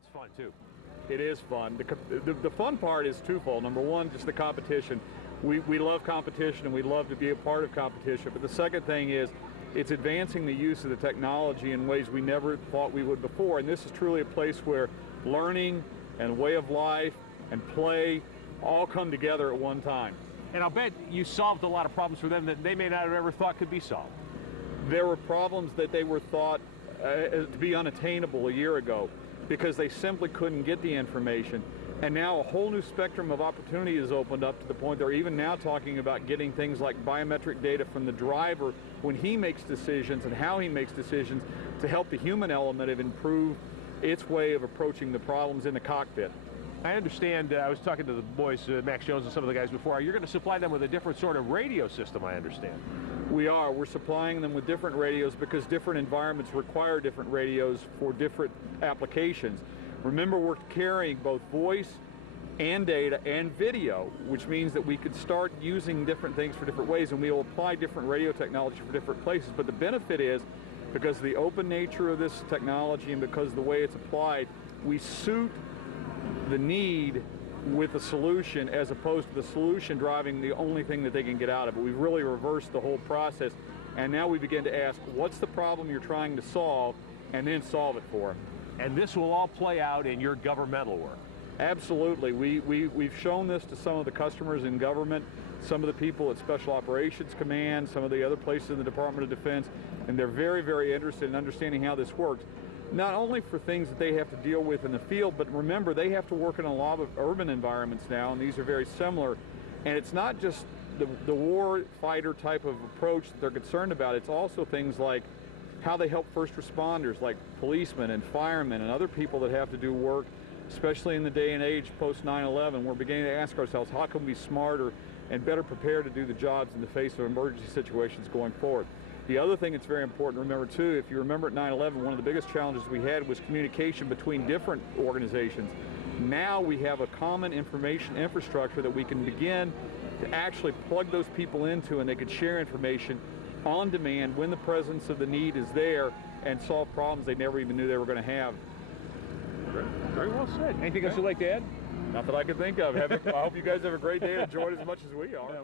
it's fun too. It is fun. The fun part is twofold. Number one, just the competition. We love competition and we love to be a part of competition, but the second thing is it's advancing the use of the technology in ways we never thought we would before, and this is truly a place where learning and way of life and play all come together at one time. And I'll bet you solved a lot of problems for them that they may not have ever thought could be solved. There were problems that they were thought to be unattainable a year ago because they simply couldn't get the information. And now a whole new spectrum of opportunity is opened up to the point they're even now talking about getting things like biometric data from the driver when he makes decisions and how he makes decisions to help the human element of improve its way of approaching the problems in the cockpit. I understand, I was talking to the boys, Max Jones and some of the guys before, you're going to supply them with a different sort of radio system, I understand. We are. We're supplying them with different radios because different environments require different radios for different applications. Remember, we're carrying both voice and data and video, which means that we could start using different things for different ways, and we will apply different radio technology for different places. But the benefit is, because of the open nature of this technology and because of the way it's applied, we suit the need with the solution as opposed to the solution driving the only thing that they can get out of it. We've really reversed the whole process, and now we begin to ask, what's the problem you're trying to solve, and then solve it for them. And this will all play out in your governmental work. Absolutely. We've shown this to some of the customers in government, some of the people at Special Operations Command, some of the other places in the Department of Defense, and they're very, very interested in understanding how this works. Not only for things that they have to deal with in the field, but remember, they have to work in a lot of urban environments now, and these are very similar. And it's not just the war fighter type of approach that they're concerned about, it's also things like how they help first responders, like policemen and firemen and other people that have to do work, especially in the day and age post 9/11. We're beginning to ask ourselves, how can we be smarter and better prepared to do the jobs in the face of emergency situations going forward? The other thing that's very important to remember too, if you remember at 9/11, one of the biggest challenges we had was communication between different organizations. Now we have a common information infrastructure that we can begin to actually plug those people into, and they could share information on demand when the presence of the need is there and solve problems they never even knew they were going to have. Very well said. Anything else you'd like to add? Not that I can think of. I hope you guys have a great day and enjoy it as much as we are.